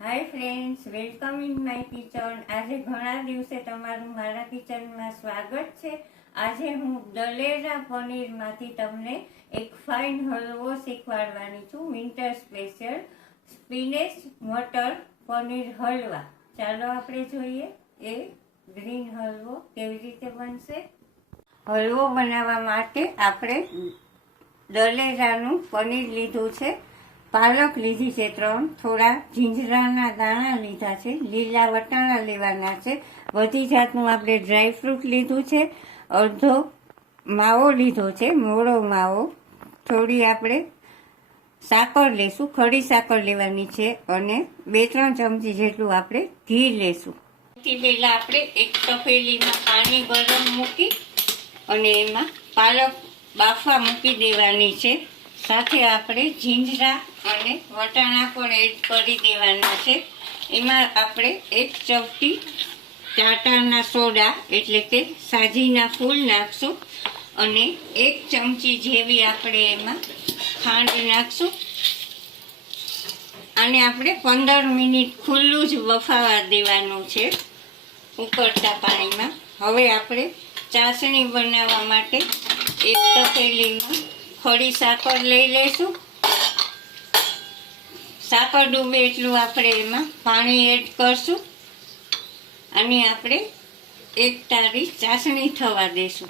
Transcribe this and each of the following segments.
Hi friends welcome in my kitchen આજે ઘણા દિવસે તમારું મારા કિચનમાં સ્વાગત છે. આજે હું દલેરા પનીરમાંથી તમને એક ફાઇન હલવો શીખવાડવાની છું. Winter special spinach matar paneer halwa. ચાલો આપણે જોઈએ એ ગ્રીન હલવો કેવી રીતે બનશે. હલવો બનાવવા માટે આપણે દલેરાનું પનીર લીધું છે. પાલક લીધી છે ત્રણ. થોડા જીંજરાના દાણા લીધા છે. લીલા વટાણા લેવાના છે. બધી જાતનું આપણે ડ્રાયફ્રૂટ લીધું છે. અડધો માવો લીધો છે. મોળો માવો. થોડી આપણે સાકર લેશું. ખડી સાકર લેવાની છે અને બે ત્રણ ચમચી જેટલું આપણે ઘી લેશું. સૌથી પહેલાં આપણે એક તપેલીમાં પાણી ગરમ મૂકી અને એમાં પાલક બાફવા મૂકી દેવાની છે. સાથે આપણે જીંજરા અને વટાણા પણ એડ કરી દેવાના છે. એમાં આપણે એક ચપટી ટાટાના સોડા, એટલે કે સાજીના ફૂલ નાખશું અને એક ચમચી જેવી આપણે એમાં ખાંડ નાખશું. અને આપણે પંદર મિનિટ ખુલ્લું જ બફાવા દેવાનું છે ઉકળતા પાણીમાં. હવે આપણે ચાસણી બનાવવા માટે એક તપેલીમાં ખડી સાકર લઈ લઈશું. સાકર ડૂબે એટલું આપણે એમાં પાણી એડ કરશું. અને આપણે એક તારી ચાસણી થવા દેશું.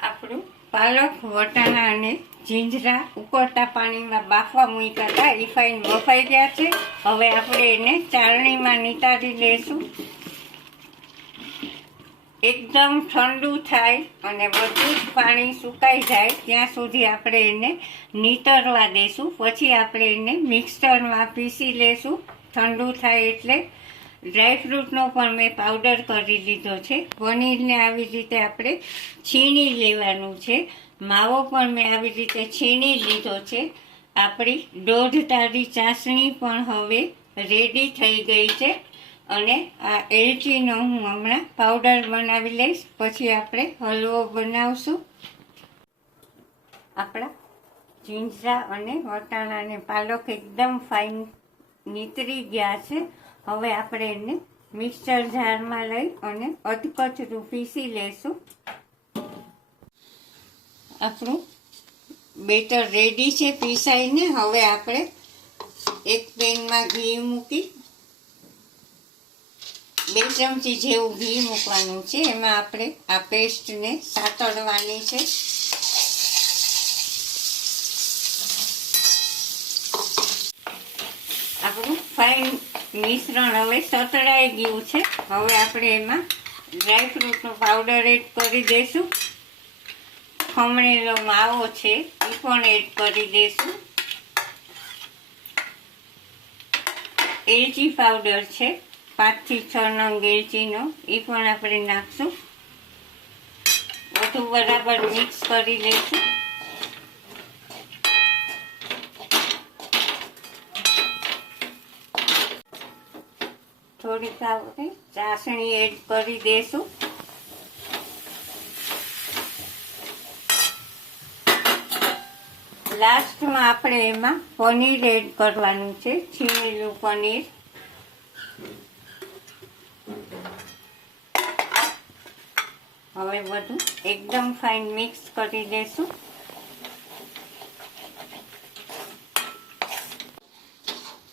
આપણું પાલક, વટાણા અને જીંજરા ઉકળતા પાણીમાં બાફવા મૂક્યા હતા. રિફાઈન બફાઈ ગયા છે. હવે આપણે એને ચાળણીમાં નિતારી લેશું. એકદમ ઠંડુ થાય અને બધું જ પાણી સુકાઈ જાય, ત્યાં સુધી આપણે એને નીતરવા દેશું. પછી આપણે એને મિક્સરમાં પીસી લેશું. ઠંડુ થાય એટલે ડ્રાયફ્રૂટનો પણ મેં પાવડર કરી લીધો છે. પનીરને આવી રીતે આપણે છીણી લેવાનું છે. માવો પણ મેં આવી રીતે છીણી લીધો છે. આપણી દોઢ તારી ચાસણી પણ હવે રેડી થઈ ગઈ છે. અને આ એલચીનો હું હમણાં પાવડર બનાવી લઈશ. પછી આપણે હલવો બનાવશું. આપણા જીંજરા અને વટાણાને પાલક એકદમ ફાઇન નીતરી ગયા છે. હવે આપણે એને મિક્સર જારમાં લઈ અને અધકચરું પીસી લેશું. આપણું બેટર રેડી છે પીસાઈને. હવે આપણે એક પેનમાં ઘી મૂકી બે ચમચી જેવું ઘી મૂકવાનું છે. એમાં આપણે આ પેસ્ટને સાતળવાની છે. આપણું ફાઈન મિશ્રણ હવે સતળાઈ ગયું છે. હવે આપણે એમાં ડ્રાયફ્રૂટનો પાવડર એડ કરી દઈશું. ખમણેલો માવો છે, એ પણ એડ કરી દઈશું. એલચી પાવડર છે. પાંચથી છ નંગ એલચીનો, એ પણ આપણે નાખશું. બધું બરાબર મિક્સ કરી લઈશું. થોડીક આપણે ચાસણી એડ કરી દઈશું લાસ્ટમાં આપણે એમાં પનીર એડ કરવાનું છે, છીણેલું પનીર. હવે બધું એકદમ ફાઇન મિક્સ કરી દેશું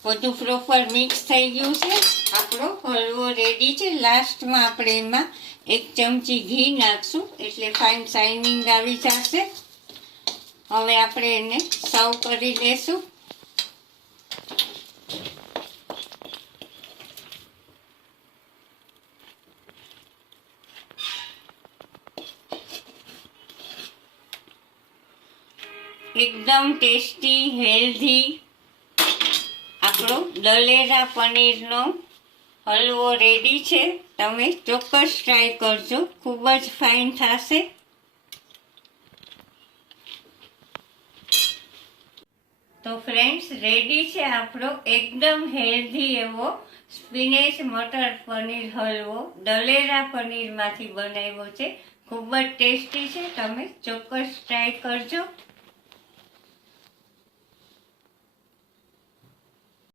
બધું પ્રોપર મિક્સ થઈ ગયું છે. આપણો હલવો રેડી છે. લાસ્ટમાં આપણે એમાં એક ચમચી ઘી નાખશું. એટલે ફાઇન શાઇનિંગ આવી જશે. હવે આપણે એને સર્વ કરી લેશું. એકદમ ટેસ્ટી, હેલ્ધી. આપણો દલેરા પનીરનો હલવો રેડી છે. તમે ચોક્કસ ટ્રાય કરજો. ખૂબ જ ફાઇન થશે. તો ફ્રેન્ડ્સ રેડી છે આપણો એકદમ હેલ્ધી એવો સ્પિનેચ મટર પનીર હલવો. દલેરા પનીરમાંથી બનાવ્યો છે. ખૂબ જ ટેસ્ટી છે. તમે ચોક્કસ ટ્રાય કરજો.